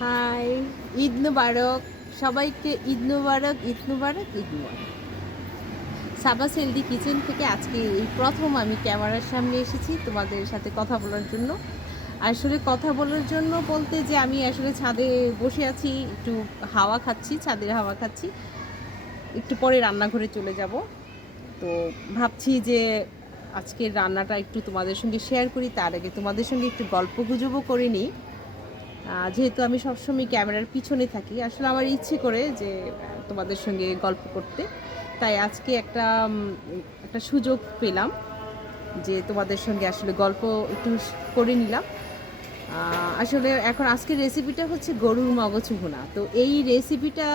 High, Eid মুবারক। সবাইকে ঈদ মুবারক ঈদ মুবারক ঈদ মুবারক। সাবা সেলদি kitchen থেকে আজকে এই প্রথম আমি ক্যামেরার সামনে এসেছি তোমাদের সাথে কথা বলার জন্য। আসলে কথা বলার জন্য বলতে যে আমি আসলে ছাদে বসে আছি, একটু হাওয়া খাচ্ছি, ছাদের হাওয়া খাচ্ছি। একটু পরে রান্নাঘরে চলে যাব। তো ভাবছি যে আজকের রান্নাটা একটু তোমাদের সঙ্গে শেয়ার করি, তার আগে তোমাদের সঙ্গে একটু গল্প গুজবও করে নিই। যেহেতু আমি সবসময় ক্যামেরার পিছনে থাকি, আসলে আমার ইচ্ছে করে যে তোমাদের সঙ্গে গল্প করতে। তাই আজকে একটা একটা সুযোগ পেলাম যে তোমাদের সঙ্গে আসলে গল্প একটু করে নিলাম। আসলে এখন আজকের রেসিপিটা হচ্ছে গরুর মগজ ভুনা। তো এই রেসিপিটা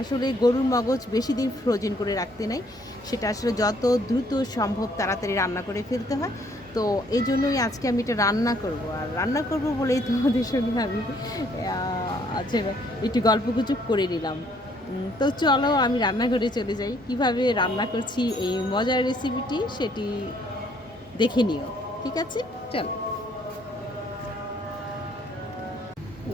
আসলে গরুর মগজ বেশি দিন ফ্রোজেন করে রাখতে নাই। সেটা আসলে যত দ্রুত সম্ভব তাড়াতাড়ি রান্না করে ফেলতে হয়। তো এই জন্যই আজকে আমি এটা রান্না করব। আর রান্না করব বলেই তোমাদের সঙ্গে আমি আচ্ছা একটু গল্পগুজব করে নিলাম। তো চলো আমি রান্নাঘরে চলে যাই। কীভাবে রান্না করছি এই মজার রেসিপিটি সেটি দেখে নিও। ঠিক আছে? চলো।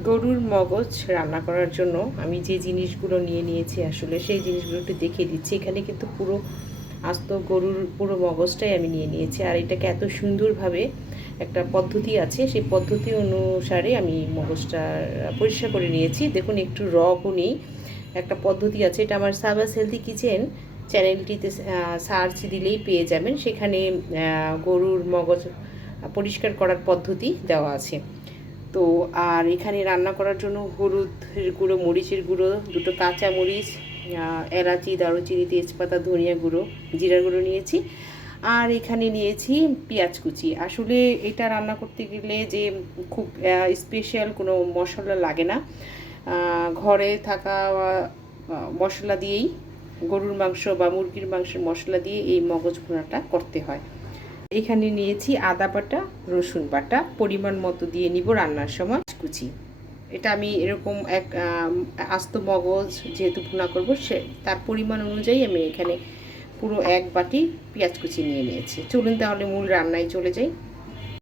গরুর মগজ রান্না করার জন্য আমি যে জিনিসগুলো নিয়ে নিয়েছি আসলে সেই জিনিসগুলো একটু দেখিয়ে দিচ্ছি। এখানে কিন্তু পুরো আস্ত গরুর পুরো মগজটাই আমি নিয়ে নিয়েছি। আর এটাকে এত সুন্দরভাবে একটা পদ্ধতি আছে, সেই পদ্ধতি অনুসারে আমি মগজটা পরিষ্কার করে নিয়েছি। দেখুন, একটু রগও নেই, একটা পদ্ধতি আছে। এটা আমার সাবাস হেলদি কিচেন চ্যানেলটিতে সার্চ দিলেই পেয়ে যাবেন। সেখানে গরুর মগজ পরিষ্কার করার পদ্ধতি দেওয়া আছে। তো আর এখানে রান্না করার জন্য হলুদের গুঁড়ো, মরিচের গুঁড়ো, দুটো কাঁচা মরিচ এলাচি, দারুচিনি, তেজপাতা, ধনিয়া গুঁড়ো জিরা গুঁড়ো নিয়েছি। আর এখানে নিয়েছি পেঁয়াজ কুচি। আসলে এটা রান্না করতে গেলে যে খুব স্পেশাল কোনো মশলা লাগে না। ঘরে থাকা মশলা দিয়েই গরুর মাংস বা মুরগির মাংসের মশলা দিয়ে এই মগজ ভুনাটা করতে হয়। এখানে নিয়েছি আদা বাটা, রসুন বাটা, পরিমাণ মতো দিয়ে নিব রান্নার সময়। কুচি। এটা আমি এরকম এক আস্ত মগজ যেহেতু ভুনা করব, সে, তার পরিমাণ অনুযায়ী আমি এখানে পুরো এক বাটি পেঁয়াজ কুচি নিয়ে নিয়েছি। চলুন তাহলে মূল রান্নায় চলে যাই।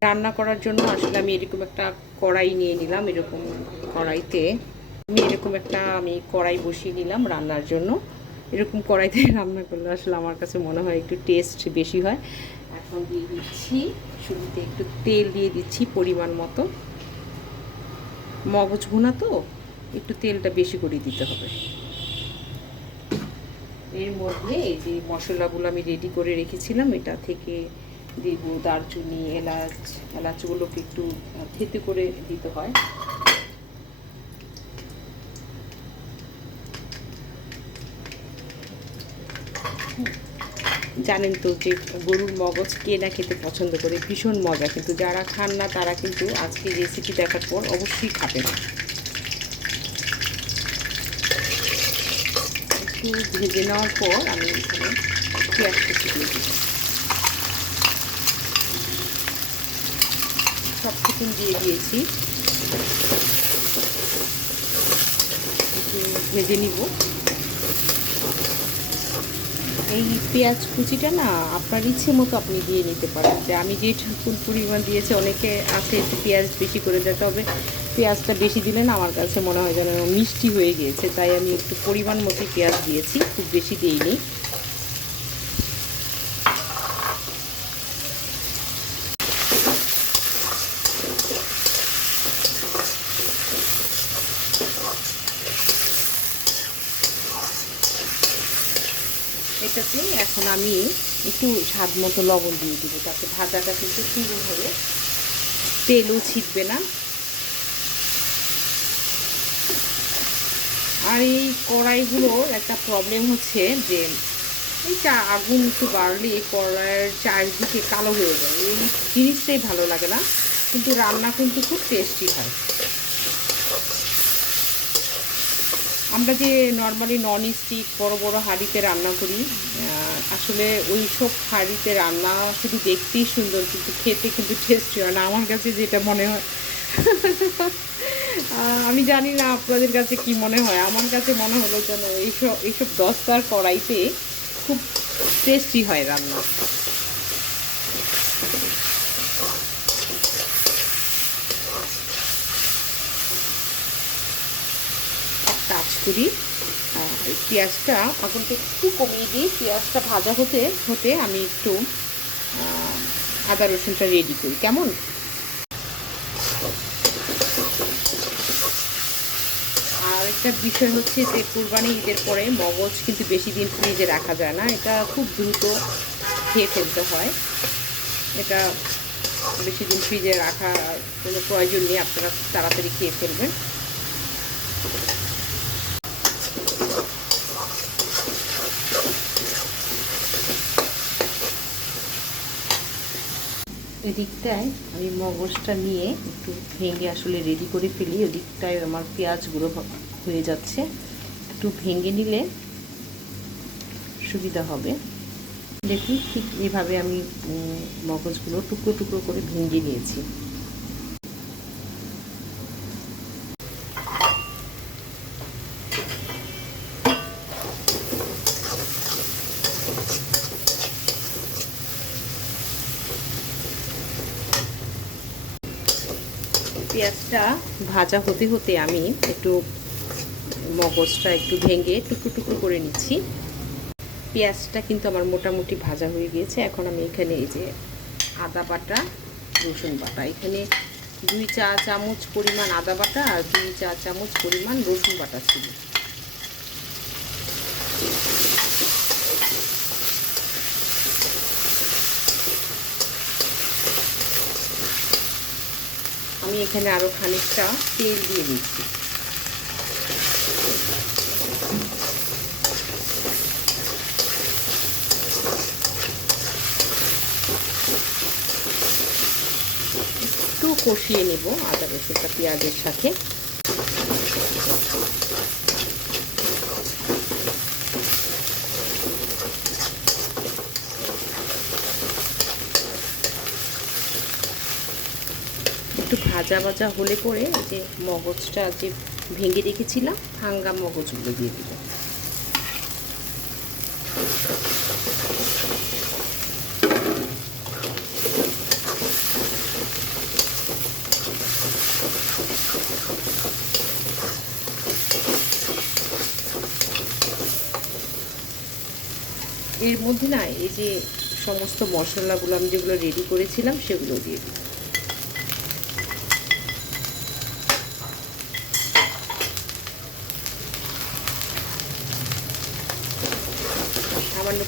রান্না করার জন্য আসলে আমি এরকম একটা কড়াই নিয়ে নিলাম, এরকম কড়াইতে। আমি এরকম একটা, আমি কড়াই বসিয়ে নিলাম রান্নার জন্য। এরকম কড়াইতে রান্না করলে আসলে আমার কাছে মনে হয় একটু টেস্ট বেশি হয়। এখন দিয়ে দিচ্ছি শুরুতে একটু তেল দিয়ে দিচ্ছি পরিমাণ মতো। মগজ ভুনা তো, একটু তেলটা বেশি করে দিতে হবে। এর মধ্যে এই যে মশলাগুলো আমি রেডি করে রেখেছিলাম, এটা থেকে দেব দারচিনি, এলাচ, এলাচগুলোকে একটু থেতে করে দিতে হয়। জানেন তো যে গরুর মগজ কে না খেতে পছন্দ করে, ভীষণ মজা। কিন্তু যারা খান না, তারা কিন্তু আজকে রেসিপি দেখার পর অবশ্যই খাবেন একটু ভেজে নেওয়ার পর আমি এখানে পেঁয়াজ সব কিছু দিয়ে দিয়েছি। ভেজে নিব। এই পেঁয়াজ কুচিটা না আপনার ইচ্ছে মতো আপনি দিয়ে নিতে পারেন। যে আমি যে ঠাকুর পরিমাণ দিয়েছি, অনেকে আছে একটু পেঁয়াজ বেশি করে দেয়, তবে পেঁয়াজটা বেশি দিলে না আমার কাছে মনে হয় যেন মিষ্টি হয়ে গিয়েছে। তাই আমি একটু পরিমাণ মতোই পেঁয়াজ দিয়েছি, খুব বেশি দিইনি। এটাতে এখন আমি একটু স্বাদ মতো লবণ দিয়ে দিব। তাতে ভাজাটা কিন্তু সুন্দর হবে তেলও ছিটবে না। আর এই কড়াইগুলোর একটা প্রবলেম হচ্ছে যে এইটা আগুন একটু বাড়লে কড়াইয়ের চারদিকে কালো হয়ে যায়। এই জিনিসটাই ভালো লাগে না। কিন্তু রান্না কিন্তু খুব টেস্টি হয়। আমরা যে নর্মালি নন স্টিক বড় বড় হাঁড়িতে রান্না করি আসলে ওই সব হাঁড়িতে রান্না শুধু দেখতেই সুন্দর, কিন্তু খেতে কিন্তু টেস্টি হয় না। আমার কাছে যেটা মনে হয় আমি জানি না আপনাদের কাছে কি মনে হয়। আমার কাছে মনে হলো যেন এইসব এইসব দশটার কড়াইতে খুব টেস্টি হয় রান্না। করি। পেঁয়াজটা আগুনটা একটু কমিয়ে দিই পেঁয়াজটা ভাজা হতে হতে আমি একটু আদা রসুনটা রেডি করি। কেমন? আর একটা বিষয় হচ্ছে যে, কুরবানি ঈদের পরে মগজ কিন্তু বেশি দিন ফ্রিজে রাখা যায় না। এটা খুব দ্রুত খেয়ে ফেলতে হয়। এটা বেশি দিন ফ্রিজে রাখার কোনো প্রয়োজন নেই। আপনারা তাড়াতাড়ি খেয়ে ফেলবেন। এদিকটায় আমি মগজটা নিয়ে একটু ভেঙে আসলে রেডি করে ফেলি। ওদিকটায় আমার পেঁয়াজ গুঁড়ো হয়ে যাচ্ছে। একটু ভেঙে নিলে সুবিধা হবে। দেখুন ঠিক এভাবে আমি মগজগুলো টুকরো টুকরো করে ভেঙে নিয়েছি। পেঁয়াজটা ভাজা হতে হতে আমি একটু মগজটা একটু ভেঙে টুকরো টুকরো করে নিচ্ছি। পেঁয়াজটা কিন্তু আমার মোটামুটি ভাজা হয়ে গিয়েছে। এখন আমি এখানে এই যে আদা বাটা, রসুন বাটা। এখানে দুই চা চামচ পরিমাণ আদা বাটা আর দুই চা চামচ পরিমাণ রসুন বাটা ছিল। আমি এখানে আরও খানিকটা তেল দিয়ে দিচ্ছি। একটু কষিয়ে নেব আদা রসুনটা পেঁয়াজের সাথে। একটু ভাজা ভাজা হলে পরে যে মগজটা যে ভেঙে রেখেছিলাম হাঙ্গা মগজগুলো দিয়ে দিব এর মধ্যে না এই যে সমস্ত মশলাগুলো আমি যেগুলো রেডি করেছিলাম, সেগুলো দিয়ে দিই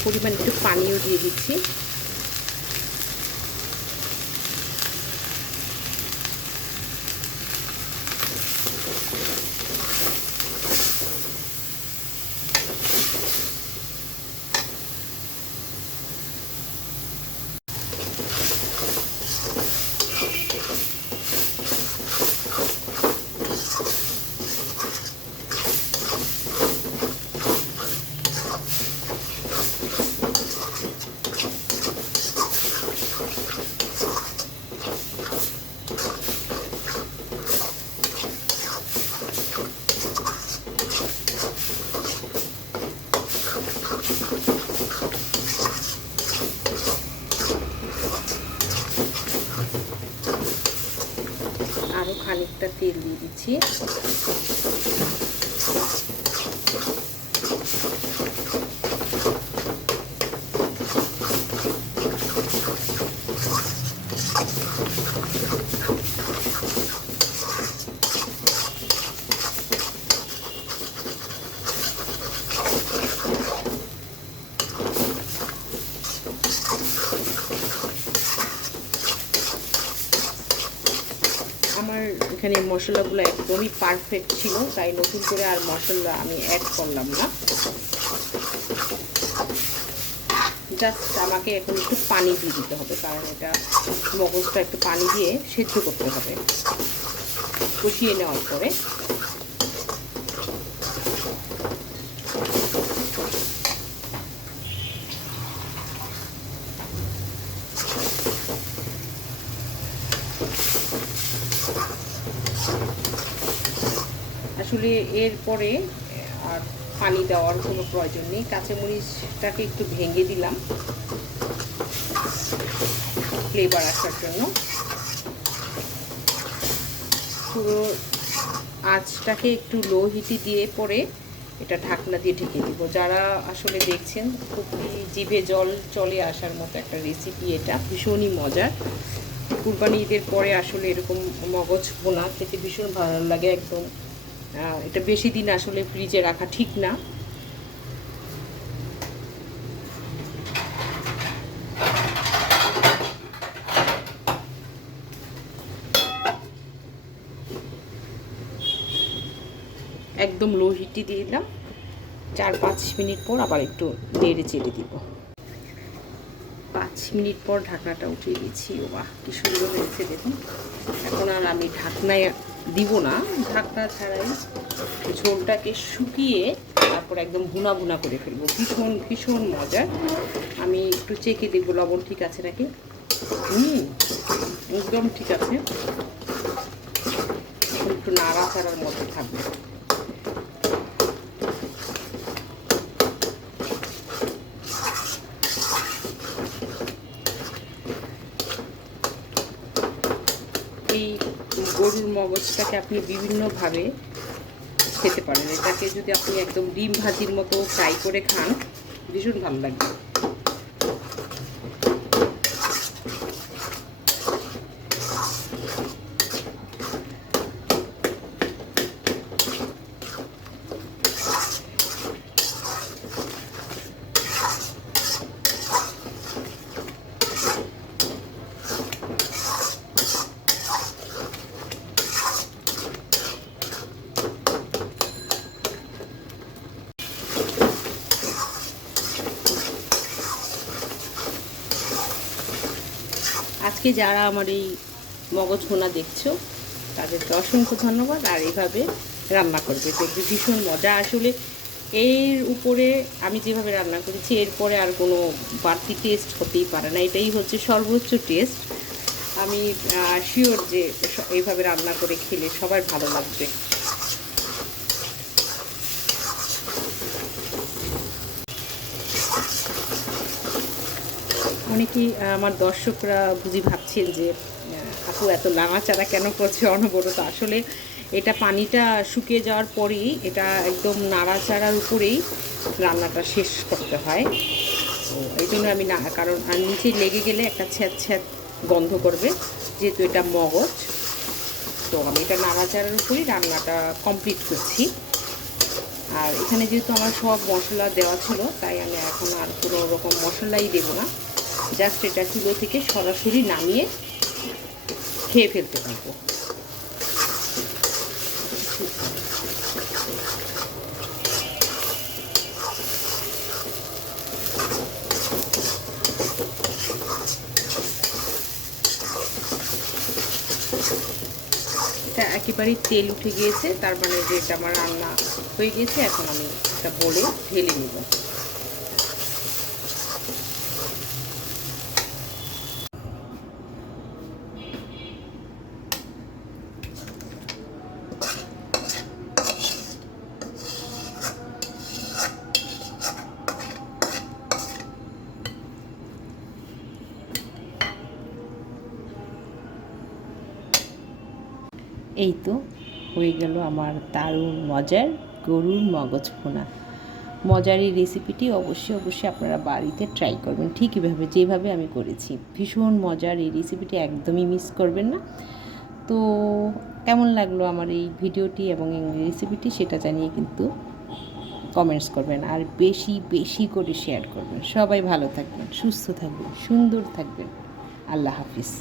পরিমাণ একটু পানিও দিয়ে দিচ্ছি আরও খানিকটা তেল দিয়ে দিচ্ছি আমার এখানে মশলাগুলো একদমই পারফেক্ট ছিল, তাই নতুন করে আর মশলা আমি অ্যাড করলাম না। জাস্ট আমাকে এখন একটু পানি দিয়ে দিতে হবে, কারণ এটা মগজটা একটু পানি দিয়ে সেদ্ধ করতে হবে। কষিয়ে নেওয়ার পরে। আসলে এরপরে আর পানি দেওয়ার কোনো প্রয়োজন নেই। কাঁচামরিচটাকে একটু ভেঙে দিলাম। ফ্লেভার আসার জন্য। পুরো আঁচটাকে একটু লো হিটে দিয়ে পরে এটা ঢাকনা দিয়ে ঢেকে দিব। যারা আসলে দেখছেন খুবই জিভে জল চলে আসার মতো একটা রেসিপি এটা। ভীষণই মজার। কুরবানি ঈদের পরে আসলে এরকম মগজ বোনা খেতে ভীষণ ভালো লাগে, একদম এটা বেশি দিন আসলে ফ্রিজে রাখা ঠিক না। একদম লো হিটে দিয়ে দিলাম। চার পাঁচ মিনিট পর আবার একটু নেড়ে চেড়ে দিব। পাঁচ মিনিট পর ঢাকনাটা উঠিয়ে দিচ্ছি ও বাহ কি সুন্দর হয়েছে দেখুন। এখন আর আমি ঢাকনায় দিব না। ঢাকনা ছাড়াই ঝোলটাকে শুকিয়ে তারপর একদম ভুনা ভুনা করে ফেলব। ভীষণ ভীষণ মজার। আমি একটু চেকে দেখব, লবণ ঠিক আছে নাকি? হুম, একদম ঠিক আছে। একটু নাড়া চাড়ার মধ্যে থাকবে। এই গরুর মগজটাকে আপনি বিভিন্নভাবে খেতে পারেন। এটাকে যদি আপনি একদম ডিম ভাজির মতো ফ্রাই করে খান, ভীষণ ভালো লাগবে। আজকে যারা আমার এই মগজ ভোনা দেখছ, তাদেরকে অসংখ্য ধন্যবাদ। আর এইভাবে রান্না করবে। দেখবে ভীষণ মজা। আসলে এর উপরে আমি যেভাবে রান্না করেছি এরপরে আর কোনো বাড়তি টেস্ট হতেই পারে না। এটাই হচ্ছে সর্বোচ্চ টেস্ট আমি শিওর যে এইভাবে রান্না করে খেলে সবার ভালো লাগবে। অনেকেই আমার দর্শকরা বুঝি ভাবছেন যে আপু এত লাঙাচাড়া কেন করছে অনবরত? আসলে এটা পানিটা শুকিয়ে যাওয়ার পরেই এটা একদম নাড়াচাড়ার উপরেই রান্নাটা শেষ করতে হয়। তো এই জন্য আমি না, কারণ আর নিচে লেগে গেলে একটা ছ্যাঁত ছ্যাঁত গন্ধ করবে, যেহেতু এটা মগজ। তো আমি এটা নাড়াচাড়ার উপরেই রান্নাটা কমপ্লিট করছি। আর এখানে যেহেতু আমার সব মশলা দেওয়া ছিল, তাই আমি এখন আর কোনো রকম মশলাই দেবো না। জাস্ট এটা চুলো থেকে সরাসরি নামিয়ে খেয়ে ফেলতে পারব। এটা একেবারেই তেল উঠে গিয়েছে তার মানে যে আমার রান্না হয়ে গেছে এখন আমি এটা বলে ঢেলে নেব। এই তো হয়ে গেল আমার দারুণ মজার গরুর মগজ ভোনা। মজার এই রেসিপিটি অবশ্যই অবশ্যই আপনারা বাড়িতে ট্রাই করবেন, ঠিক এভাবে, যেভাবে আমি করেছি। ভীষণ মজার এই রেসিপিটি একদমই মিস করবেন না। তো কেমন লাগল আমার এই ভিডিওটি এবং রেসিপিটি সেটা জানিয়ে কিন্তু কমেন্টস করবেন আর বেশি বেশি করে শেয়ার করবেন। সবাই ভালো থাকবেন, সুস্থ থাকবেন, সুন্দর থাকবেন। আল্লাহ হাফিজ।